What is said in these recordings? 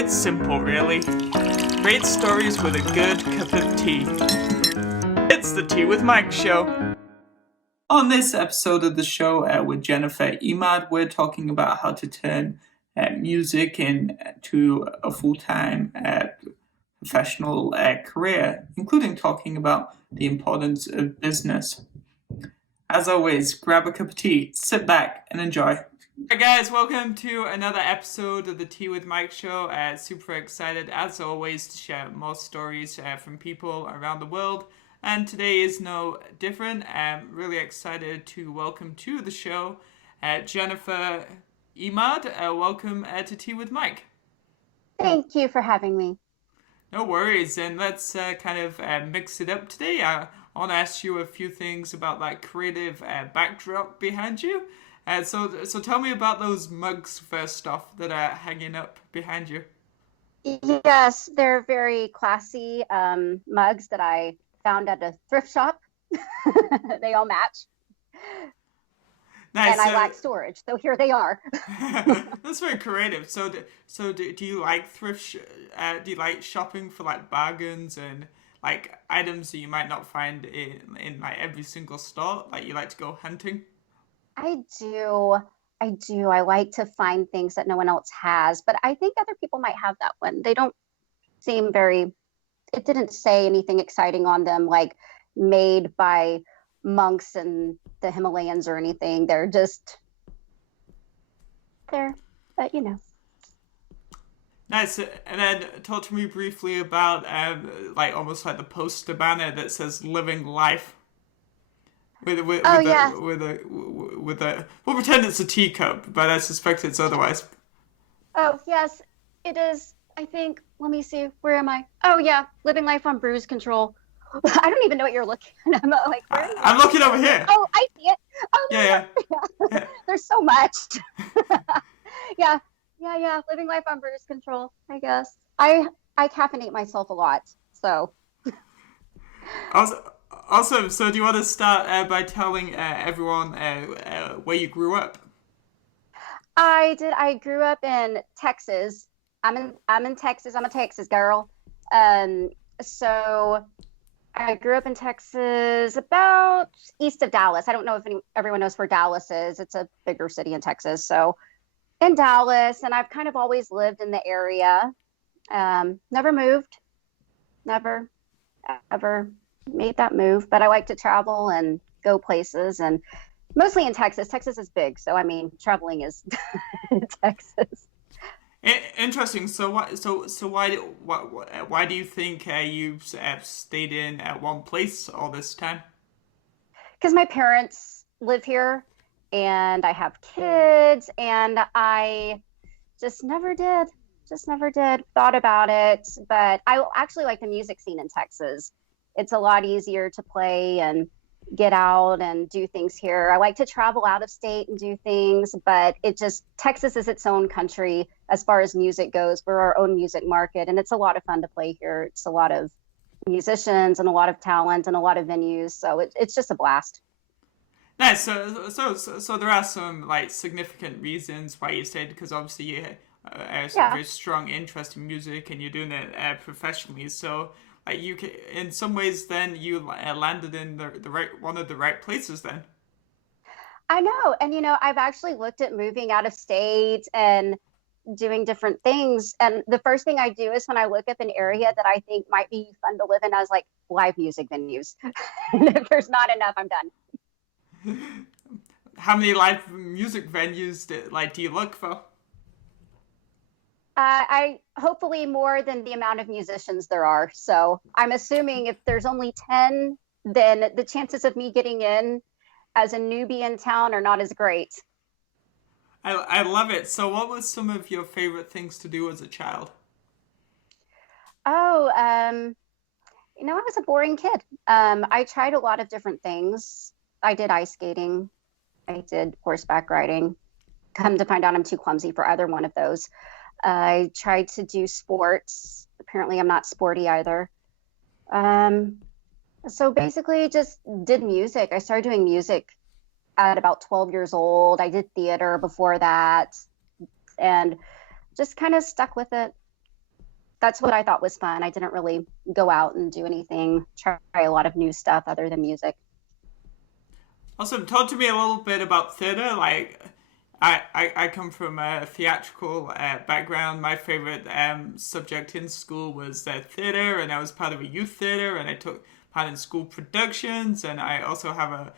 It's simple, really. Great stories with a good cup of tea. It's the Tea with Mike show. On this episode of the show with Jennifer Emard, we're talking about how to turn music into a full-time professional career, including talking about the importance of business. As always, grab a cup of tea, sit back, and enjoy. Hi guys, welcome to another episode of the Tea with Mike show. Super excited, as always, to share more stories from people around the world. And today is no different. I'm really excited to welcome to the show Jennifer Emard. Welcome to Tea with Mike. Thank you for having me. No worries, and let's kind of mix it up today. I want to ask you a few things about that creative backdrop behind you. So tell me about those mugs first off that are hanging up behind you. Yes, they're very classy mugs that I found at a thrift shop. They all match. Nice. And I lack storage, so here they are. That's very creative. So do you like thrift? Do you like shopping for like bargains and like items that you might not find in like every single store? Like you like to go hunting? I do. I like to find things that no one else has, but I think other people might have that one. They don't seem it didn't say anything exciting on them, like made by monks in the Himalayas or anything. They're just there, but you know. Nice. And then talk to me briefly about like almost like the poster banner that says "Living Life." With a, we'll pretend it's a teacup, but I suspect it's otherwise. Oh yes, it is. I think. Let me see. Where am I? Oh yeah, living life on bruise control. I don't even know what you're looking at. I'm like, I'm looking over here. Oh, I see it. Oh yeah. There's so much. Yeah. Living life on bruise control. I guess I caffeinate myself a lot, so. Awesome. So do you want to start by telling everyone where you grew up? I did. I grew up in Texas. I'm in Texas. I'm a Texas girl. So I grew up in Texas, about east of Dallas. I don't know if everyone knows where Dallas is. It's a bigger city in Texas. So in Dallas, and I've kind of always lived in the area. Never moved. Never, ever made that move, but I like to travel and go places, and mostly in Texas. Texas is big, so I mean, traveling is in Texas. Interesting. So why do you think you've stayed in at one place all this time? Because my parents live here, and I have kids, and I just never did. Thought about it, but I actually like the music scene in Texas. It's a lot easier to play and get out and do things here. I like to travel out of state and do things, but Texas is its own country as far as music goes. We're our own music market, and it's a lot of fun to play here. It's a lot of musicians and a lot of talent and a lot of venues, so it's just a blast. Nice. So there are some like significant reasons why you stayed, because obviously you have a very strong interest in music and you're doing it professionally. So you can, in some ways, then you landed in the right one of the right places. Then I know, and I've actually looked at moving out of state and doing different things. And the first thing I do is when I look up an area that I think might be fun to live in, I was like, live music venues. And if there's not enough, I'm done. How many live music venues do you look for? I hopefully more than the amount of musicians there are. So I'm assuming if there's only 10, then the chances of me getting in as a newbie in town are not as great. I love it. So what was some of your favorite things to do as a child? Oh, I was a boring kid. I tried a lot of different things. I did ice skating. I did horseback riding. Come to find out I'm too clumsy for either one of those. I tried to do sports. Apparently I'm not sporty either. So basically just did music. I started doing music at about 12 years old. I did theater before that and just kind of stuck with it. that's what I thought was fun. I didn't really go out and do anything, try a lot of new stuff other than music. Awesome. Talk to me a little bit about theater. Like, I come from a theatrical background. My favorite subject in school was theater, and I was part of a youth theater, and I took part in school productions, and I also have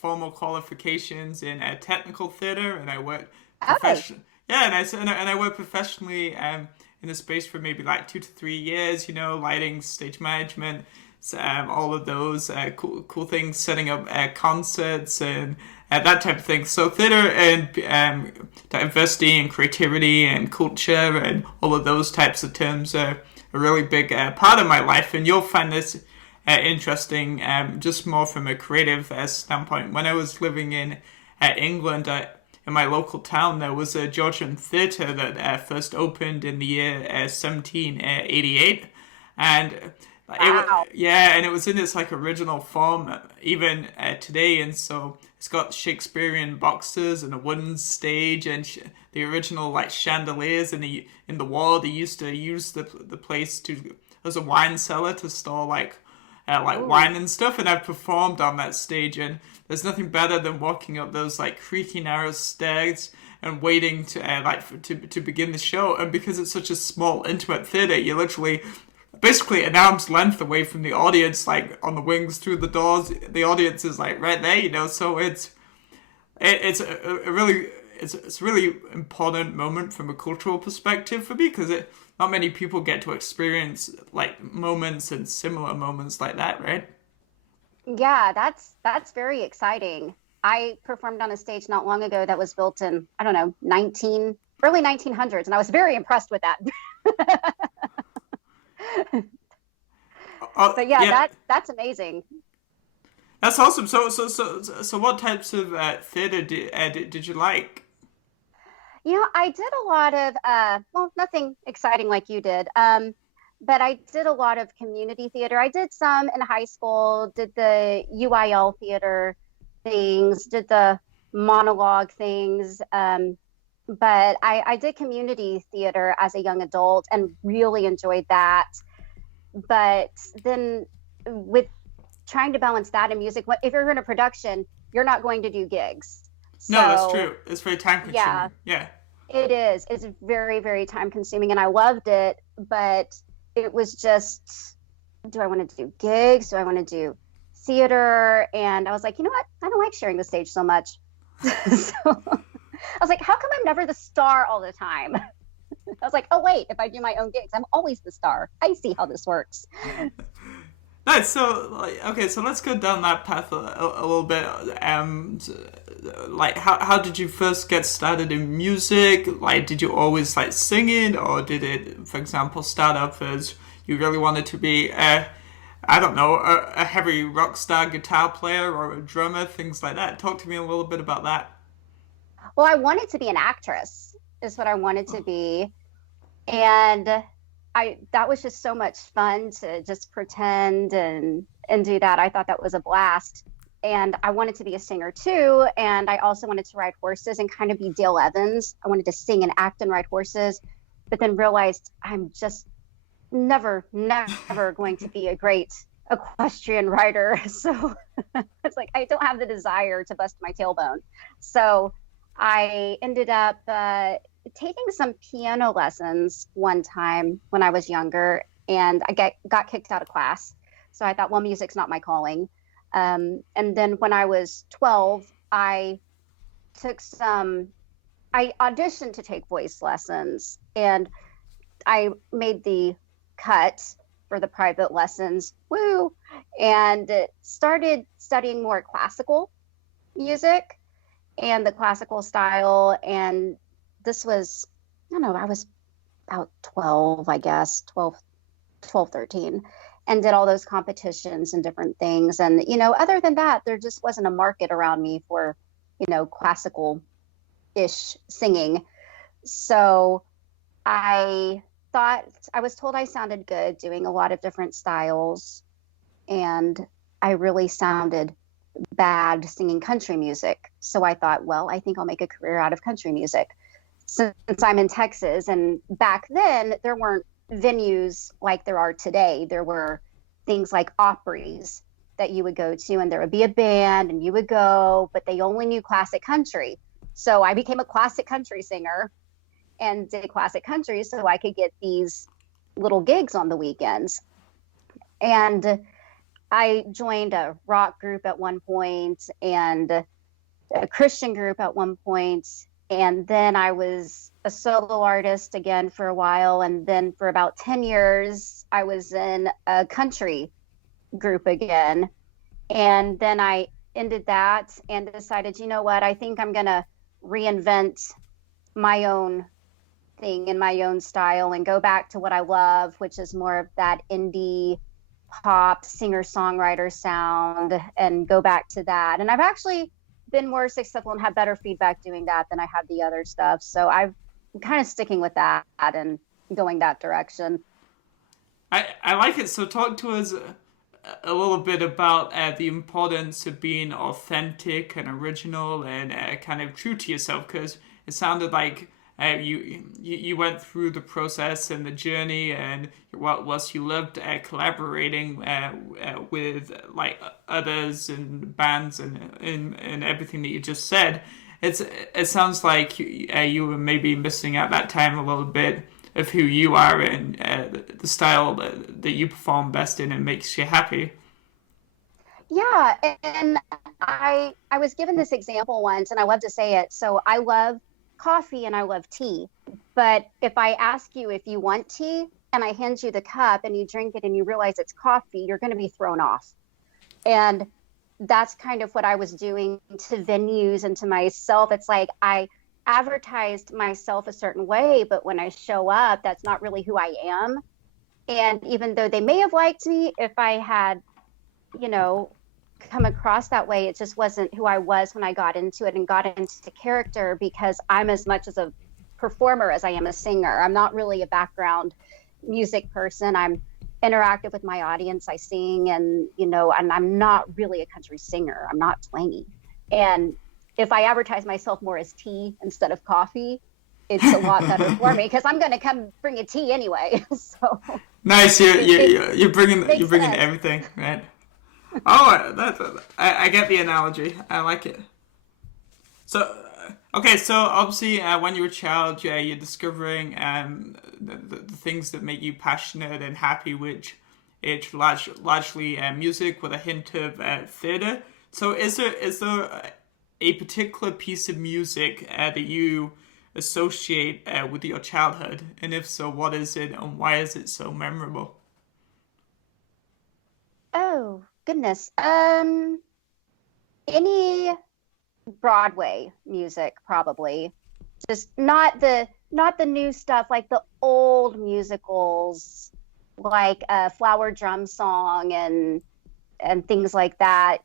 formal qualifications in technical theater, and I work professionally. Yeah, and I work professionally in the space for maybe like 2 to 3 years. You know, lighting, stage management, all of those cool things, setting up concerts and that type of thing. So theater and diversity and creativity and culture and all of those types of terms are a really big part of my life. And you'll find this interesting just more from a creative standpoint. When I was living in England, in my local town, there was a Georgian theatre that first opened in the year 1788. And Wow. and it was in its like original form even today, and so it's got Shakespearean boxes and a wooden stage and the original like chandeliers in the wall. They used to use the place to as a wine cellar to store like wine and stuff, and I've performed on that stage, and there's nothing better than walking up those like creaky narrow stairs and waiting to begin the show. And because it's such a small intimate theater, you're literally basically an arm's length away from the audience, like on the wings through the doors. The audience is like right there, you know. So it's a really important moment from a cultural perspective for me, because not many people get to experience like moments and similar moments like that, right? Yeah, that's very exciting. I performed on a stage not long ago that was built in, I don't know, early 1900s, and I was very impressed with that. But yeah, that's amazing. That's awesome. So what types of theater did you like? You know, I did a lot of well, nothing exciting like you did. But I did a lot of community theater. I did some in high school, did the UIL theater things, did the monologue things. But I did community theater as a young adult and really enjoyed that. But then with trying to balance that and music, if you're in a production, you're not going to do gigs. No, that's true. It's very time consuming. Yeah. It is. It's very, very time consuming, and I loved it, but it was just, do I want to do gigs? Do I want to do theater? And I was like, you know what? I don't like sharing the stage so much. So I was like, how come I'm never the star all the time? I was like, oh, wait, if I do my own gigs, I'm always the star. I see how this works. Nice. So, okay, so let's go down that path a little bit. Like, how did you first get started in music? Like, did you always like singing, or did it, for example, start off as you really wanted to be, I don't know, a heavy rock star guitar player or a drummer, things like that? Talk to me a little bit about that. Well, I wanted to be an actress, is what I wanted to be. And that was just so much fun to just pretend and do that. I thought that was a blast. And I wanted to be a singer too. And I also wanted to ride horses and kind of be Dale Evans. I wanted to sing and act and ride horses, but then realized I'm just never going to be a great equestrian rider. So it's like, I don't have the desire to bust my tailbone. So I ended up taking some piano lessons one time when I was younger, and I got kicked out of class. So I thought, well, music's not my calling. And then when I was 12, I auditioned to take voice lessons, and I made the cut for the private lessons. Woo! And started studying more classical music and the classical style. And this was, I don't know, I was about 12, I guess, 12, 13, and did all those competitions and different things. And, you know, other than that, there just wasn't a market around me for, you know, classical-ish singing. So I was told I sounded good doing a lot of different styles, and I really sounded bad singing country music. So I thought, well, I think I'll make a career out of country music. Since I'm in Texas, and back then there venues like there are today. There were things like Opries that you would go to, and there would be a band and you would go, but they only knew classic country. So I became a classic country singer and did classic country so I could get these little gigs on the weekends. And I joined a rock group at one point and a Christian group at one point. And then I was a solo artist again for a while. And then for about 10 years, I was in a country group again. And then I ended that and decided, you know what, I think I'm going to reinvent my own thing in my own style and go back to what I love, which is more of that indie pop singer-songwriter sound, and go back to that. And I've actually been more successful and had better feedback doing that than I have the other stuff. So I'm kind of sticking with that and going that direction. I like it. So talk to us a little bit about the importance of being authentic and original and kind of true to yourself, because it sounded like you went through the process and the journey, and whilst you loved collaborating with like others and bands and everything that you just said, it sounds like you were maybe missing out that time a little bit of who you are and the style that you perform best in and makes you happy. Yeah, and I was given this example once, and I love to say it. So I love coffee and I love tea. But if I ask you if you want tea and I hand you the cup and you drink it and you realize it's coffee, you're going to be thrown off. And that's kind of what I was doing to venues and to myself. It's like I advertised myself a certain way, but when I show up, that's not really who I am. And even though they may have liked me, if I had, come across that way, it just wasn't who I was when I got into it and got into character, because I'm as much as a performer as I am a singer. I'm not really a background music person. I'm interactive with my audience. I sing and I'm not really a country singer. I'm not twangy. And if I advertise myself more as tea instead of coffee, it's a lot better for me, because I'm going to come bring a tea anyway. So nice. You're bringing everything, right? Oh, I get the analogy. I like it. So, okay, so obviously when you're a child, you're discovering the things that make you passionate and happy, which is largely music with a hint of theatre. So is there a particular piece of music that you associate with your childhood? And if so, what is it and why is it so memorable? Oh, goodness. Any Broadway music, probably. Just not the new stuff, like the old musicals, like Flower Drum Song and things like that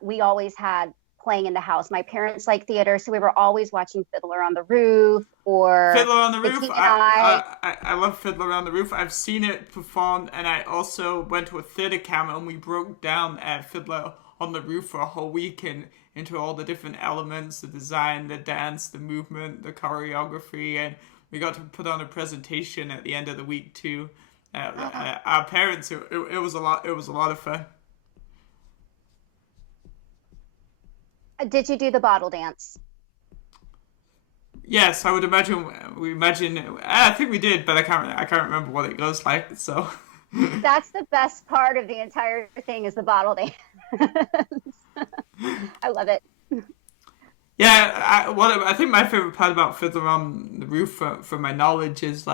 we always had playing in the house. My parents like theater, so we were always watching Fiddler on the Roof or Fiddler on the Roof. I love Fiddler on the Roof. I've seen it performed, and I also went to a theater camp and we broke down Fiddler on the Roof for a whole week and into all the different elements, the design, the dance, the movement, the choreography, and we got to put on a presentation at the end of the week to our parents. It was a lot. It was a lot of fun. Did you do the bottle dance? Yes, I would imagine. I think we did, but I can't remember what it goes like. So that's the best part of the entire thing, is the bottle dance. I love it. Yeah, I think my favorite part about Fiddler on the Roof, from my knowledge, is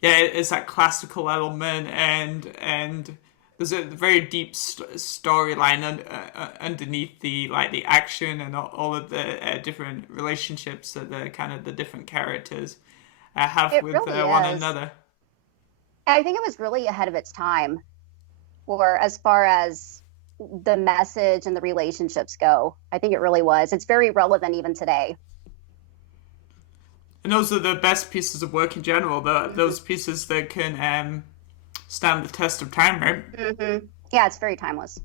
it's that classical element and there's a very deep storyline underneath the action and all of the different relationships that the different characters have with really one another. I think it was really ahead of its time, or as far as the message and the relationships go. I think it really was. It's very relevant even today. And those are the best pieces of work in general. Those pieces that can stand the test of time, right? Mm-hmm. Yeah, it's very timeless.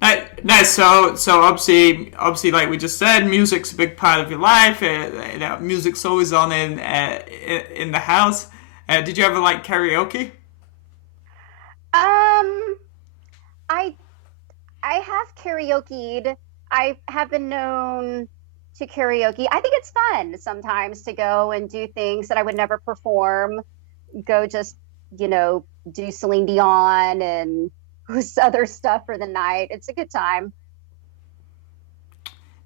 Now Nice. So obviously, like we just said, music's a big part of your life. Music's always on in the house. Did you ever like karaoke? Um, I I have karaokeed. I have been known to karaoke. I think it's fun sometimes to go and do things that I would never perform. Go just, do Celine Dion and other stuff for the night. It's a good time.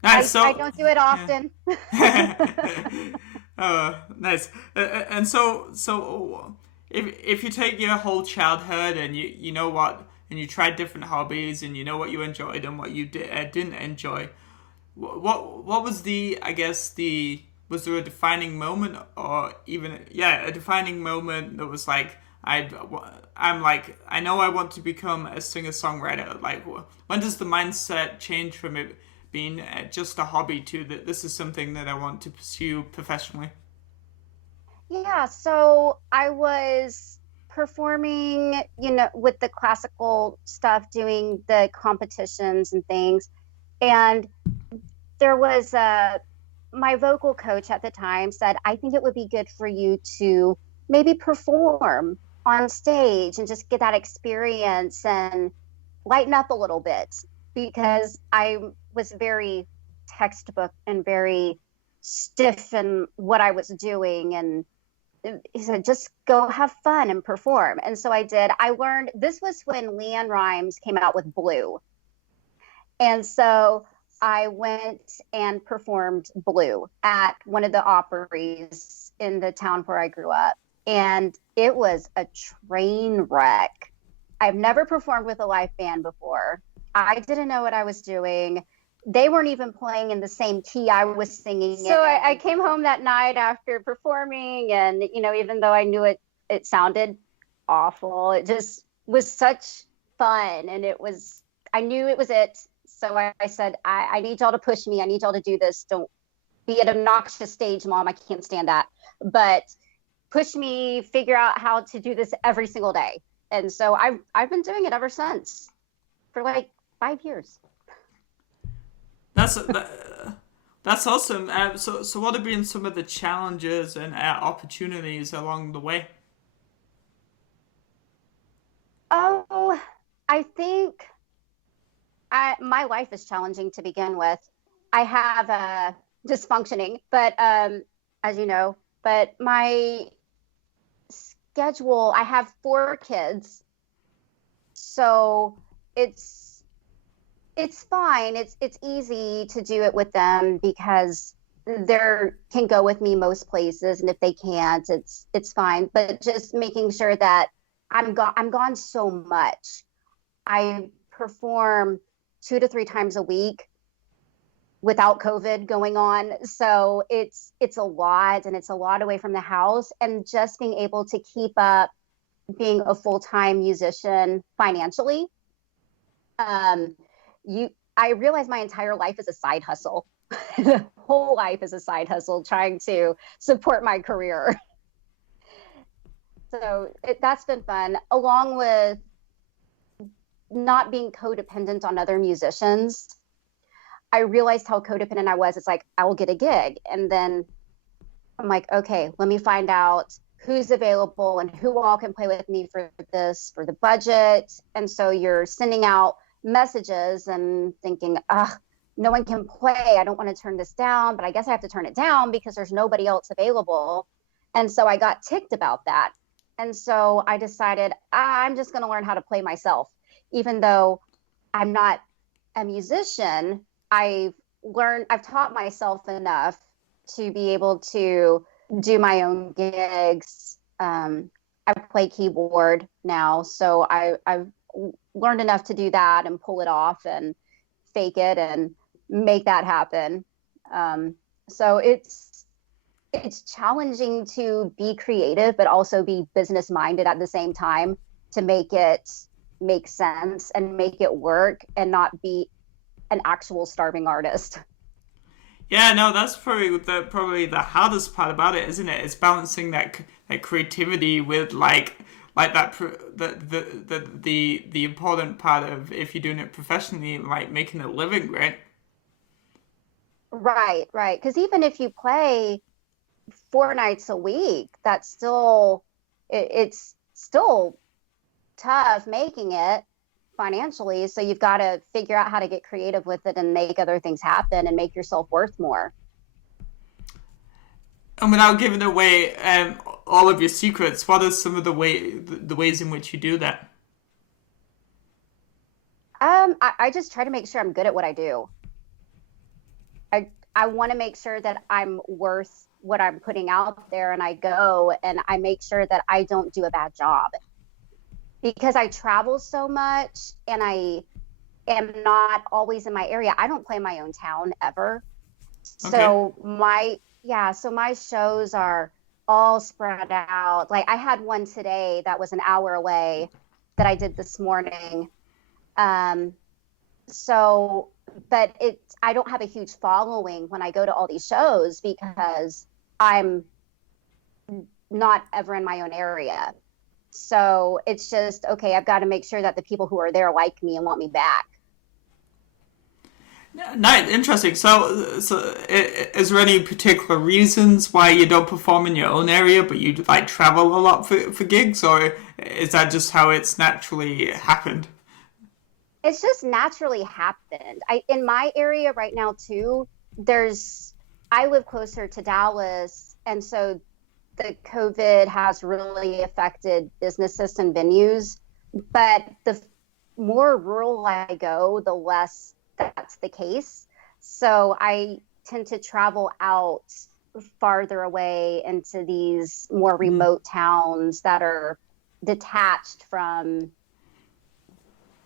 Nice. I don't do it often. Yeah. Nice. And if you take your whole childhood and you know what, and you tried different hobbies and you know what you enjoyed and what you didn't enjoy, what was I guess was there a defining moment, or even a defining moment that was like I know I want to become a singer songwriter. Like, when does the mindset change from it being just a hobby to that this is something that I want to pursue professionally? Yeah, so I was performing, with the classical stuff, doing the competitions and things. And there was my vocal coach at the time said, I think it would be good for you to maybe perform on stage and just get that experience and lighten up a little bit, because I was very textbook and very stiff in what I was doing. And he said, just go have fun and perform. And so I did. I learned, this was when Leanne Rimes came out with Blue. And so I went and performed Blue at one of the Opries in the town where I grew up. And it was a train wreck. I've never performed with a live band before. I didn't know what I was doing. They weren't even playing in the same key I was singing. So I came home that night after performing, and even though I knew it sounded awful, it just was such fun, and I knew it was it. So I said, I need y'all to push me. I need y'all to do this. Don't be an obnoxious stage mom. I can't stand that. But push me, figure out how to do this every single day. And so I've been doing it ever since, for like 5 years. That's awesome. So what have been some of the challenges and opportunities along the way? Oh, I think my life is challenging to begin with. I have dysfunctioning, but as you know, but my schedule, I have 4 kids, so it's fine. It's easy to do it with them because they can go with me most places, and if they can't, it's fine. But just making sure that I'm gone so much. I perform 2 to 3 times a week without COVID going on. So it's a lot, and it's a lot away from the house, and just being able to keep up being a full-time musician financially. I realize my entire life is a side hustle. The whole life is a side hustle trying to support my career. So that's been fun, along with not being codependent on other musicians. I realized how codependent I was. It's like, I will get a gig, and then I'm like, okay, let me find out who's available and who all can play with me for the budget. And so you're sending out messages and thinking, no one can play. I don't want to turn this down, but I guess I have to turn it down because there's nobody else available. And so I got ticked about that. And so I decided I'm just going to learn how to play myself. Even though I'm not a musician, I've taught myself enough to be able to do my own gigs. I play keyboard now, so I've learned enough to do that and pull it off and fake it and make that happen. So it's challenging to be creative, but also be business minded at the same time, to make it make sense and make it work and not be an actual starving artist. Yeah, no, that's probably the hardest part about it, isn't it? It's balancing that creativity with like like that the important part of if you're doing it professionally, like making a living, right? Right, right. Because even if you play 4 nights a week, that's still it's still tough making it financially. So you've got to figure out how to get creative with it and make other things happen and make yourself worth more. And without giving away all of your secrets, what are some of the ways in which you do that? I just try to make sure I'm good at what I do. I want to make sure that I'm worth what I'm putting out there, and I go and I make sure that I don't do a bad job because I travel so much and I am not always in my area. I don't play my own town ever. Okay. So my shows are all spread out. Like I had one today that was an hour away that I did this morning. Um, so, but I don't have a huge following when I go to all these shows because I'm not ever in my own area. So it's just, okay, I've got to make sure that the people who are there like me and want me back. Nice, interesting. Is there any particular reasons why you don't perform in your own area, but you like travel a lot for gigs, or is that just how it's naturally happened? It's just naturally happened. In my area right now too, I live closer to Dallas, and so the COVID has really affected businesses and venues. But the more rural I go, the less that's the case. So I tend to travel out farther away into these more Mm. remote towns that are detached from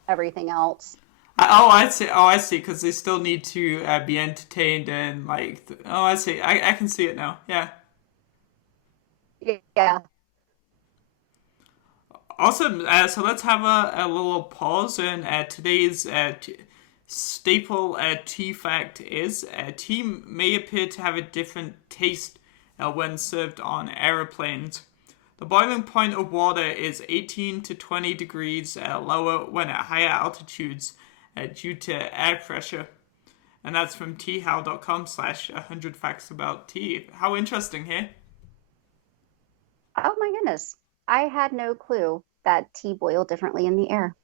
everything else. Oh, I see. Oh, I see. Because they still need to be entertained and like. Oh, I see. I can see it now. Yeah. Yeah. Awesome. So let's have a little pause. And today's staple tea fact is tea may appear to have a different taste when served on aeroplanes. The boiling point of water is 18 to 20 degrees lower when at higher altitudes due to air pressure. And that's from teahow.com/100 facts about tea. How interesting here. Oh my goodness. I had no clue that tea boiled differently in the air.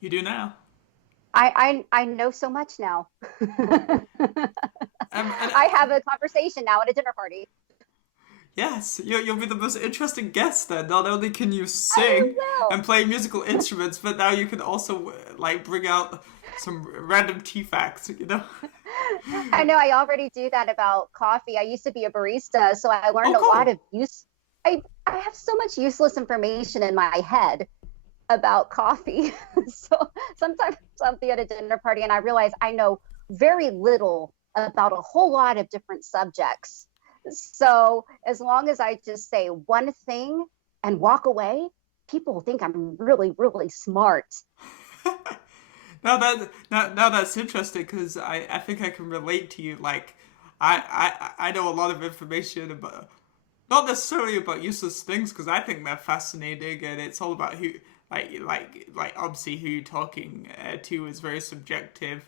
You do now. I know so much now. And I have a conversation now at a dinner party. yes, you'll be the most interesting guest then. Not only can you I sing will. and play musical instruments, but now you can also like bring out some random tea facts, you know? I know I already do that about coffee. I used to be a barista, so I Oh, learned a lot cool. of I have so much useless information in my head about coffee. So sometimes I'll be at a dinner party and I realize I know very little about a whole lot of different subjects. So as long as I just say one thing and walk away, people think I'm really, really smart. Now that's interesting because I think I can relate to you. Like, I know a lot of information about not necessarily about useless things because I think they're fascinating and it's all about who like obviously who you're talking to is very subjective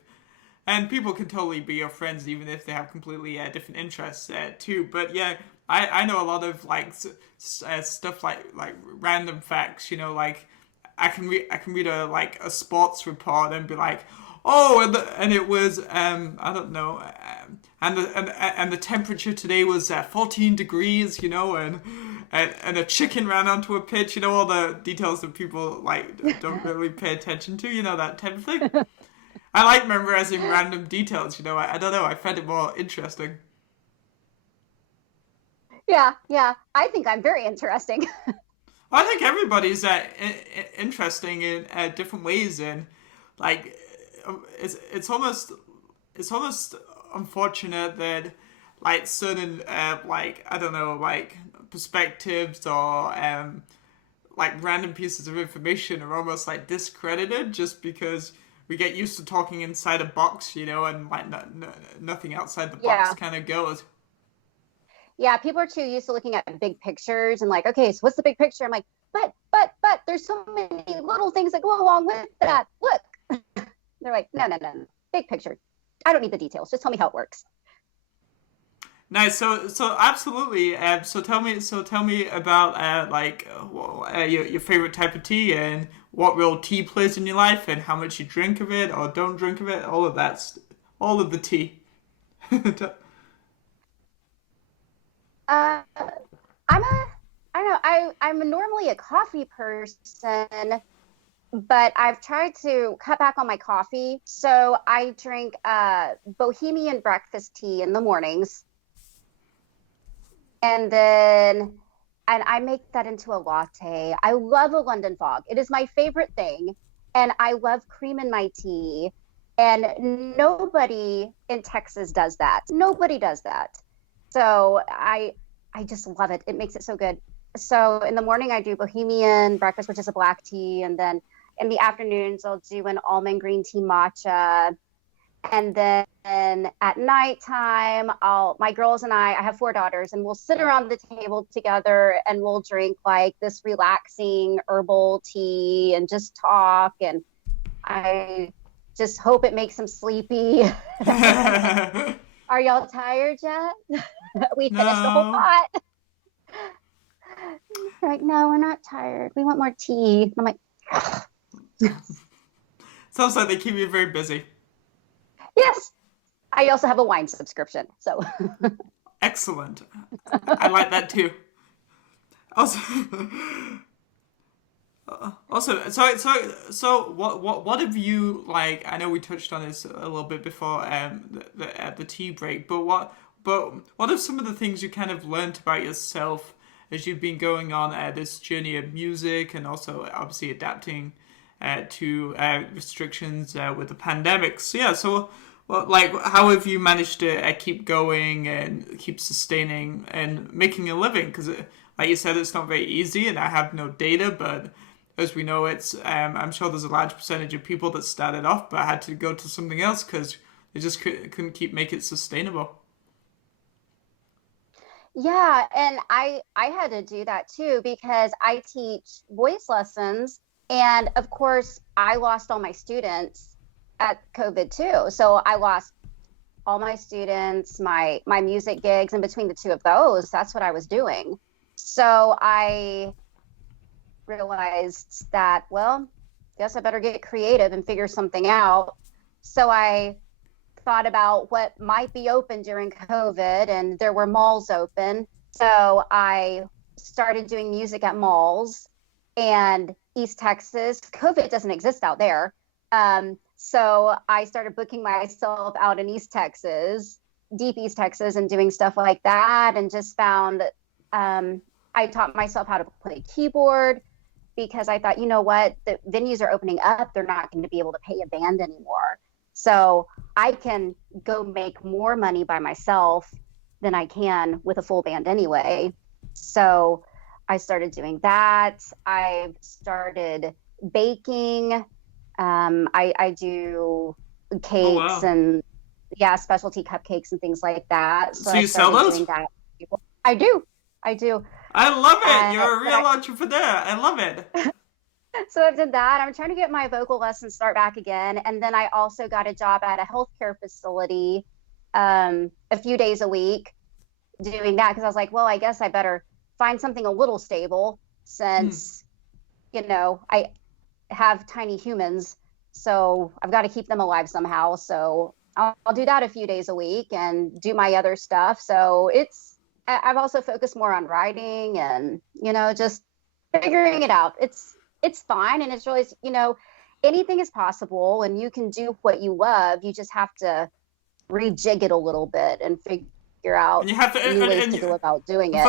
and people can totally be your friends even if they have completely different interests too. But yeah, I know a lot of like stuff like random facts. You know, like I can read a sports report and be like, oh, and it was I don't know. And the temperature today was 14 degrees, you know, and a chicken ran onto a pitch, you know, all the details that people like don't really pay attention to, you know, that type of thing. I like memorizing random details, you know. I don't know. I find it more interesting. Yeah, yeah. I think I'm very interesting. I think everybody's interesting in different ways, and like it's almost unfortunate that like certain like I don't know like perspectives or like random pieces of information are almost like discredited just because we get used to talking inside a box, you know, and like nothing outside the box Yeah. kind of goes. Yeah, people are too used to looking at big pictures and like, okay, so what's the big picture? I'm like, but there's so many little things that go along with that. Look. They're like, no, big picture. I don't need the details. Just tell me how it works. Nice. So absolutely. So tell me about your favorite type of tea and what role tea plays in your life and how much you drink of it or don't drink of it. All of that, all of the tea. Uh, I don't know. I'm normally a coffee person, but I've tried to cut back on my coffee. So I drink Bohemian breakfast tea in the mornings. And I make that into a latte. I love a London fog. It is my favorite thing. And I love cream in my tea. And nobody in Texas does that. Nobody does that. So I just love it. It makes it so good. So in the morning I do Bohemian breakfast, which is a black tea, and then in the afternoons I'll do an almond green tea matcha. And then at nighttime, my girls and I have 4 daughters, and we'll sit around the table together and we'll drink like this relaxing herbal tea and just talk. And I just hope it makes them sleepy. Are y'all tired yet? We finished the whole pot. They're like, no, we're not tired. We want more tea. I'm like, Sounds like they keep you very busy. yes. I also have a wine subscription. So Excellent. I like that too. Also, so what have you like? I know we touched on this a little bit before at the tea break, but what are some of the things you kind of learned about yourself as you've been going on this journey of music and also obviously adapting to restrictions with the pandemic? So yeah, so well, like how have you managed to keep going and keep sustaining and making a living? Because like you said, it's not very easy, and I have no data, but as we know, it's I'm sure there's a large percentage of people that started off but had to go to something else because they just couldn't keep make it sustainable. yeah, and I had to do that too because I teach voice lessons, and of course I lost all my students at COVID too. So I lost all my students, my music gigs, and between the two of those, that's what I was doing. So I realized that, well, guess I better get creative and figure something out. So I thought about what might be open during COVID, and there were malls open. So I started doing music at malls, and East Texas, COVID doesn't exist out there. So I started booking myself out in East Texas, deep East Texas, and doing stuff like that, and just found I taught myself how to play keyboard because I thought, you know what, the venues are opening up. They're not going to be able to pay a band anymore. So I can go make more money by myself than I can with a full band anyway. So I started doing that. I've started baking. I do cakes. Oh wow! And yeah, specialty cupcakes and things like that. So So I you sell started those? doing that. I do. I do. I love it. You're a But real entrepreneur. I love it. so I did that. I'm trying to get my vocal lessons start back again. And then I also got a job at a healthcare facility a few days a week doing that because I was like, well, I guess I better find something a little stable since, I have tiny humans. So I've got to keep them alive somehow. So I'll do that a few days a week and do my other stuff. So I've also focused more on writing and, just figuring it out. It's fine. And it's really, anything is possible and you can do what you love. You just have to rejig it a little bit and figure And out you have to, new ways to go about doing it.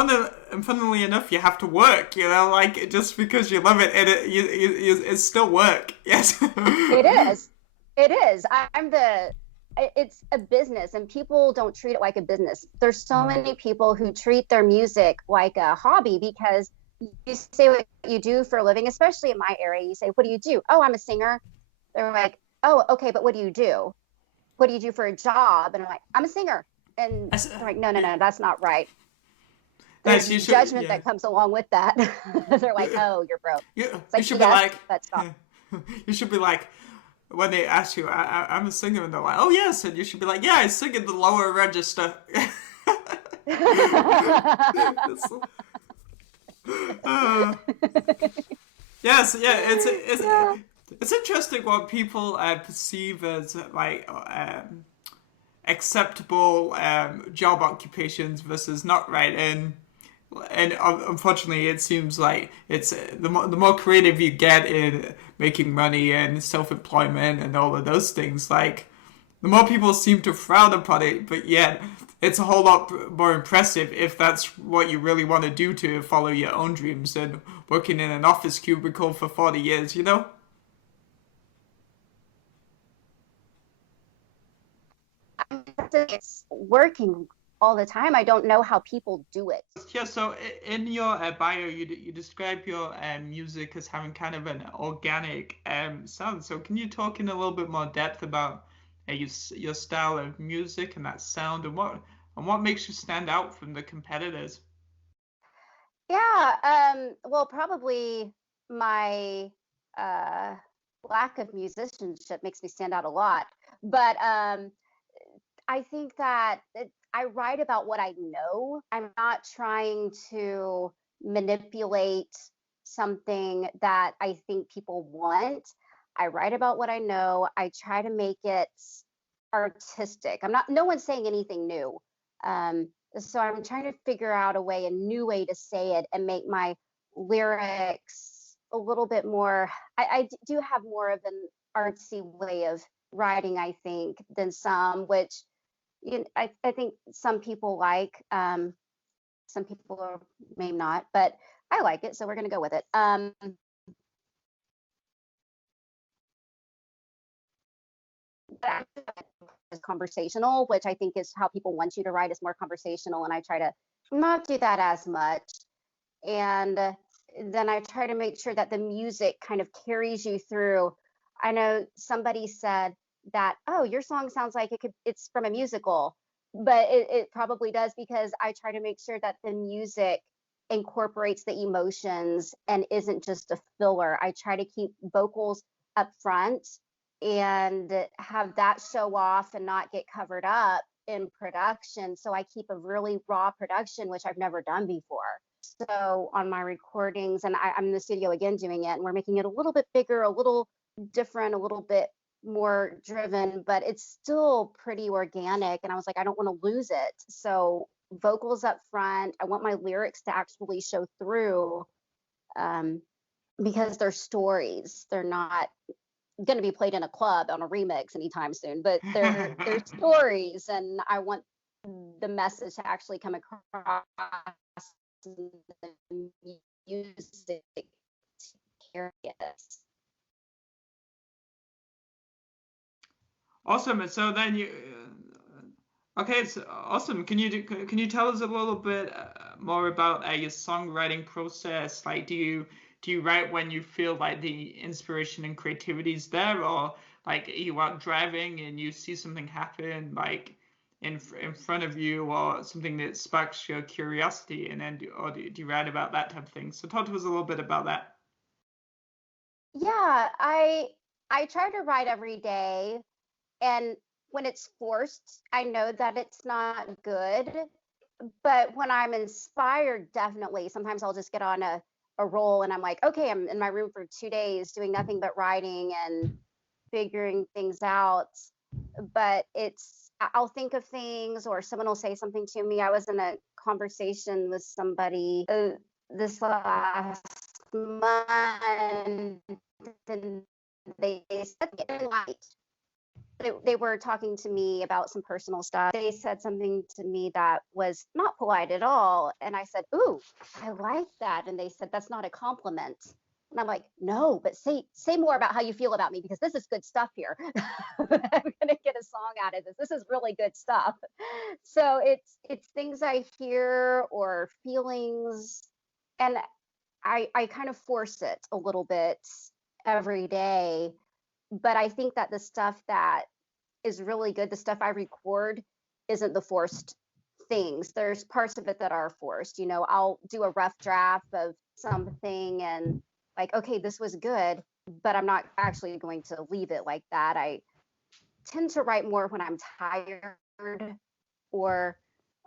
funnily enough, you have to work. Like just because you love it, it's still work. Yes. It is. It is. It's a business and people don't treat it like a business. There's so many people who treat their music like a hobby because you say what you do for a living, especially in my area. You say, what do you do? Oh, I'm a singer. They're like, oh, okay, but what do you do? What do you do for a job? And I'm like, I'm a singer. And they're like, no, that's not right. Nice. there's You should. judgment Yeah. that comes along with that. They're like, You, oh, you're broke. It's you like, should be yes, like. but stop. You should be like when they ask you, I'm a singer, and they're like, oh yes, and you should be like, yeah, I sing in the lower register. It's, uh, yes, yeah, Yeah. it's interesting what people perceive as like acceptable job occupations versus not, right? And unfortunately, it seems like it's the more creative you get in making money and self employment and all of those things, like the more people seem to frown upon it. But yet, it's a whole lot more impressive if that's what you really want to do to follow your own dreams than working in an office cubicle for 40 years. You know? It's working all the time. I don't know how people do it. Yeah, so in your bio, you describe your music as having kind of an organic sound. So can you talk in a little bit more depth about your style of music and that sound, and what makes you stand out from the competitors? Yeah, well, probably my uh, lack of musicianship makes me stand out a lot. But I think that I write about what I know. I'm not trying to manipulate something that I think people want. I write about what I know. I try to make it artistic. I'm not, no one's saying anything new. So I'm trying to figure out a new way to say it and make my lyrics a little bit more. I do have more of an artsy way of writing, I think, than some, which I think some people like. Some people may not, but I like it, so we're gonna go with it. Is conversational, which I think is how people want you to write, is more conversational, and I try to not do that as much. And then I try to make sure that the music kind of carries you through. I know somebody said that, oh, your song sounds like it's from a musical, but it probably does, because I try to make sure that the music incorporates the emotions and isn't just a filler. I try to keep vocals up front and have that show off and not get covered up in production. So I keep a really raw production, which I've never done before. So on my recordings, and I'm in the studio again doing it, and we're making it a little bit bigger, a little different, a little bit more driven, but it's still pretty organic. And I was like, I don't want to lose it. So vocals up front. I want my lyrics to actually show through, um, because they're stories. They're not going to be played in a club on a remix anytime soon, but they're stories, and I want the message to actually come across in the music to carry it. Awesome. And so then okay, it's awesome. Can you tell us a little bit more about your songwriting process? Like, do you write when you feel like the inspiration and creativity is there, or like are you out driving and you see something happen like in front of you, or something that sparks your curiosity, and then do you write about that type of thing? So talk to us a little bit about that. Yeah, I try to write every day, and when it's forced, I know that it's not good. But when I'm inspired, definitely, sometimes I'll just get on a roll and I'm like, okay, I'm in my room for 2 days doing nothing but writing and figuring things out. But I'll think of things, or someone will say something to me. I was in a conversation with somebody this last month, and they said light. They were talking to me about some personal stuff. They said something to me that was not polite at all. And I said, ooh, I like that. And they said, that's not a compliment. And I'm like, no, but say more about how you feel about me, because this is good stuff here. I'm gonna get a song out of this. This is really good stuff. So it's things I hear or feelings, and I kind of force it a little bit every day. But I think that the stuff that is really good, the stuff I record, isn't the forced things. There's parts of it that are forced. I'll do a rough draft of something and like, okay, this was good, but I'm not actually going to leave it like that. I tend to write more when I'm tired, or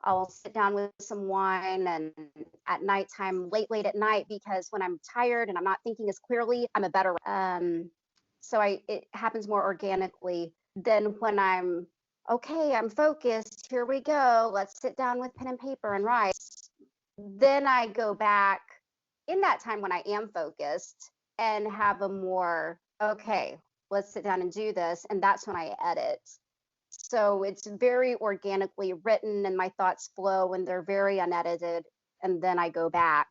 I'll sit down with some wine and at nighttime, late at night, because when I'm tired and I'm not thinking as clearly, I'm a better. So it happens more organically than when I'm okay, I'm focused. Here we go. Let's sit down with pen and paper and write. Then I go back in that time when I am focused and have a more, okay, let's sit down and do this. And that's when I edit. So it's very organically written and my thoughts flow and they're very unedited. And then I go back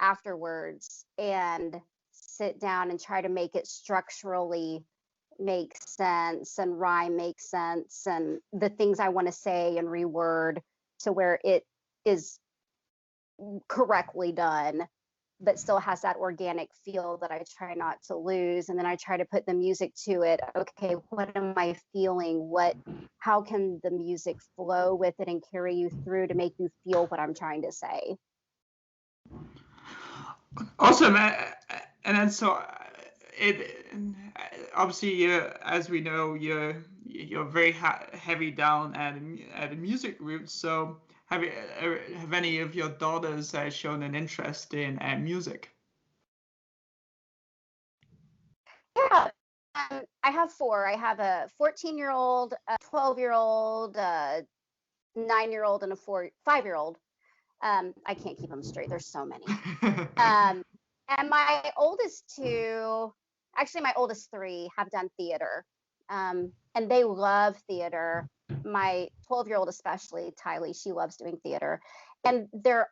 afterwards and sit down and try to make it structurally make sense and rhyme make sense and the things I want to say and reword to where it is correctly done, but still has that organic feel that I try not to lose. And then I try to put the music to it. Okay, what am I feeling? How can the music flow with it and carry you through to make you feel what I'm trying to say? Awesome. And then so it obviously, as we know, you're very heavy down at the music route. So have any of your daughters shown an interest in music? Yeah, I have four. I have a 14-year-old, a 12-year-old, a 9-year-old, and a 5-year-old. I can't keep them straight. There's so many. And my oldest two, actually my oldest three, have done theater. And they love theater. My 12-year-old especially, Tylee, she loves doing theater. And they're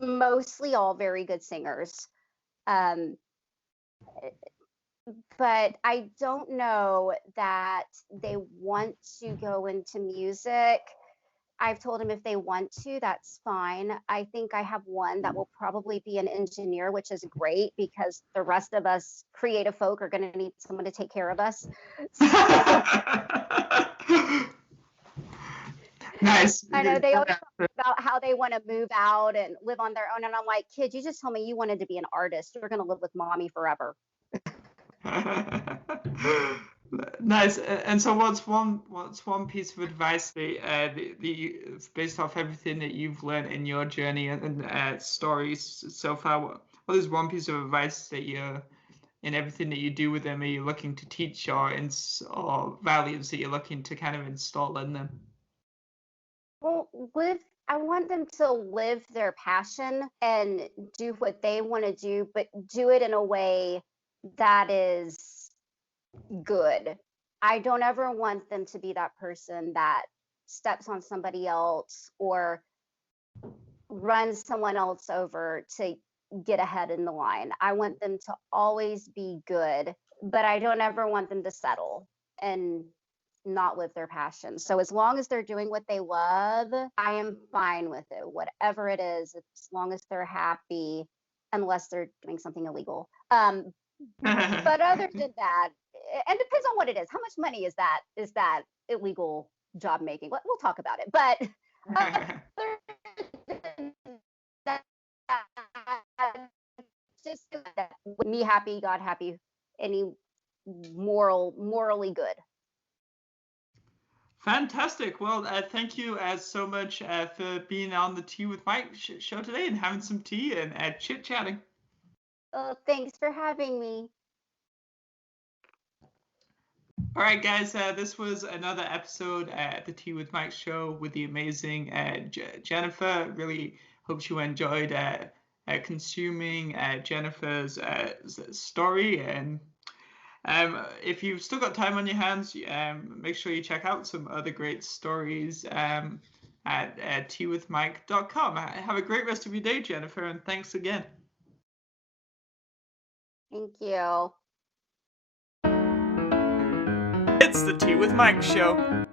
mostly all very good singers. But I don't know that they want to go into music. I've told them if they want to, that's fine. I think I have one that will probably be an engineer, which is great because the rest of us creative folk are going to need someone to take care of us. Nice. I know they always talk about how they want to move out and live on their own. And I'm like, kid, you just told me you wanted to be an artist. You're going to live with mommy forever. Nice. And so what's one piece of advice based off everything that you've learned in your journey and stories so far, what is one piece of advice that you're in everything that you do with them are you looking to teach or values that you're looking to kind of install in them? Well, I want them to live their passion and do what they want to do, but do it in a way that is good. I don't ever want them to be that person that steps on somebody else or runs someone else over to get ahead in the line. I want them to always be good, but I don't ever want them to settle and not live their passion. So as long as they're doing what they love, I am fine with it. Whatever it is, as long as they're happy, unless they're doing something illegal. But other than that, and depends on what it is. How much money is that illegal job making? We'll talk about it. But other than that, just me happy, God happy, any morally good. Fantastic. Well, thank you so much for being on the Tea with Mike show today and having some tea and chit-chatting. Oh, thanks for having me. All right, guys, this was another episode at the Tea with Mike show with the amazing Jennifer. Really hope you enjoyed consuming Jennifer's story. And if you've still got time on your hands, make sure you check out some other great stories at teawithmike.com. Have a great rest of your day, Jennifer, and thanks again. Thank you. It's the Tea with Mike show.